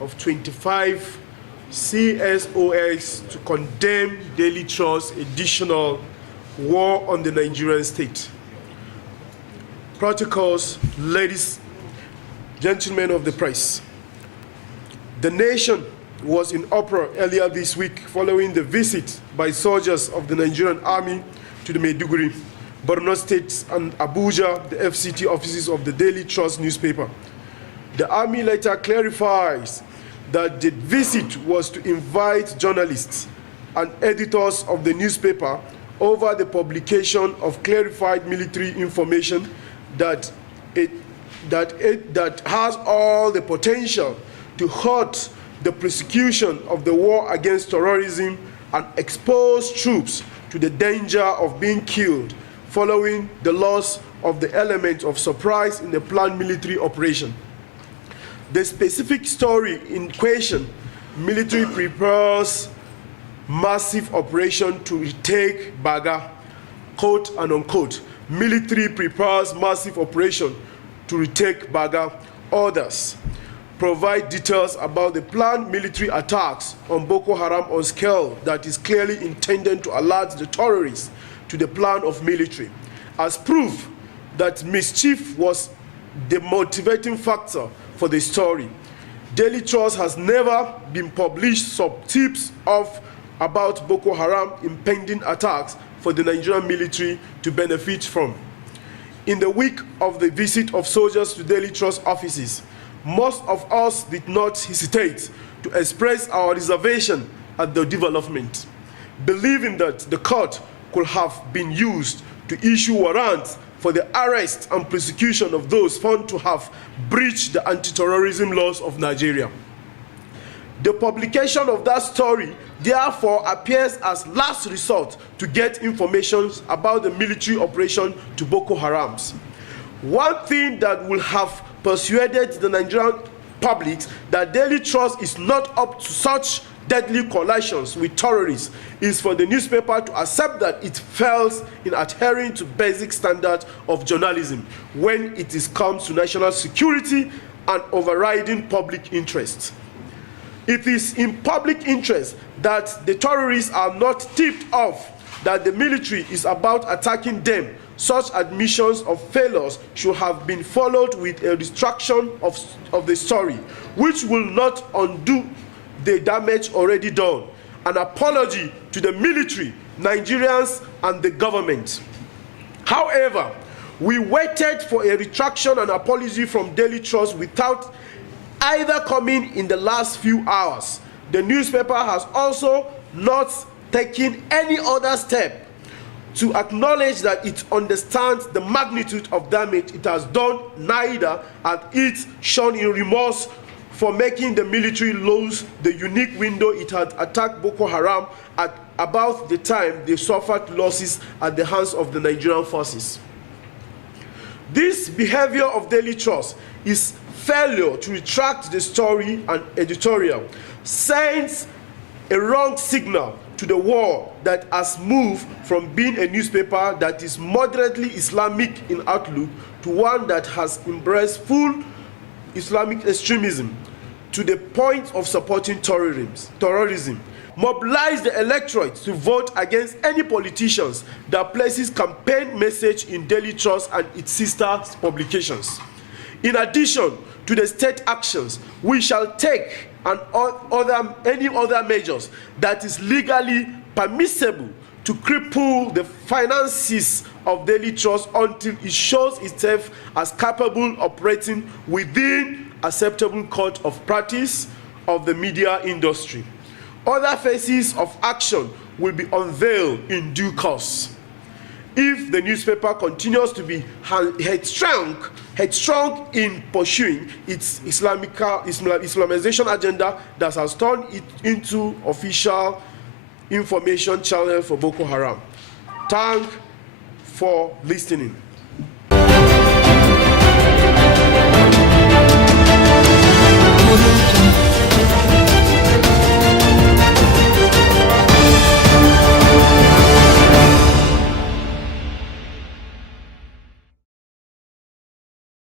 of 25 CSOs to condemn Daily Trust's additional war on the Nigerian state. Protocols, ladies, gentlemen of the press. The nation was in uproar earlier this week following the visit by soldiers of the Nigerian army to the Maiduguri, Borno State and Abuja, the FCT offices of the Daily Trust newspaper. The army later clarifies that the visit was to invite journalists and editors of the newspaper over the publication of clarified military information that has all the potential to hurt the prosecution of the war against terrorism and expose troops to the danger of being killed following the loss of the element of surprise in the planned military operation. The specific story in question, military prepares massive operation to retake Baga, quote and unquote. Military prepares massive operation to retake Baga. Others provide details about the planned military attacks on Boko Haram on scale that is clearly intended to alert the terrorists to the plan of military. As proof that mischief was the motivating factor for the story, Daily Trust has never been published sub-tips about Boko Haram impending attacks for the Nigerian military to benefit from. In the week of the visit of soldiers to Daily Trust offices, most of us did not hesitate to express our reservation at the development, believing that the court could have been used to issue warrants for the arrest and prosecution of those found to have breached the anti-terrorism laws of Nigeria. The publication of that story therefore appears as last resort to get information about the military operation to Boko Haram. One thing that will have persuaded the Nigerian public that Daily Trust is not up to such deadly coalitions with terrorists is for the newspaper to accept that it fails in adhering to basic standards of journalism when it comes to national security and overriding public interests. It is in public interest that the terrorists are not tipped off that the military is about attacking them. Such admissions of failures should have been followed with a retraction of the story, which will not undo the damage already done. An apology to the military, Nigerians, and the government. However, we waited for a retraction and apology from Daily Trust without either coming in the last few hours. The newspaper has also not taken any other step to acknowledge that it understands the magnitude of damage it has done, neither has it shown in remorse for making the military lose the unique window it had attacked Boko Haram at about the time they suffered losses at the hands of the Nigerian forces. This behavior of Daily Trust is failure to retract the story and editorial, sends a wrong signal to the war that has moved from being a newspaper that is moderately Islamic in outlook to one that has embraced full Islamic extremism to the point of supporting terrorism. Mobilize the electorate to vote against any politicians that places campaign message in Daily Trust and its sister publications. In addition to the state actions, we shall take any other measures that is legally permissible to cripple the finances of Daily Trust until it shows itself as capable of operating within acceptable court of practice of the media industry. Other phases of action will be unveiled in due course. If the newspaper continues to be headstrong in pursuing its Islamization agenda that has turned it into official information channel for Boko Haram. Thank for listening.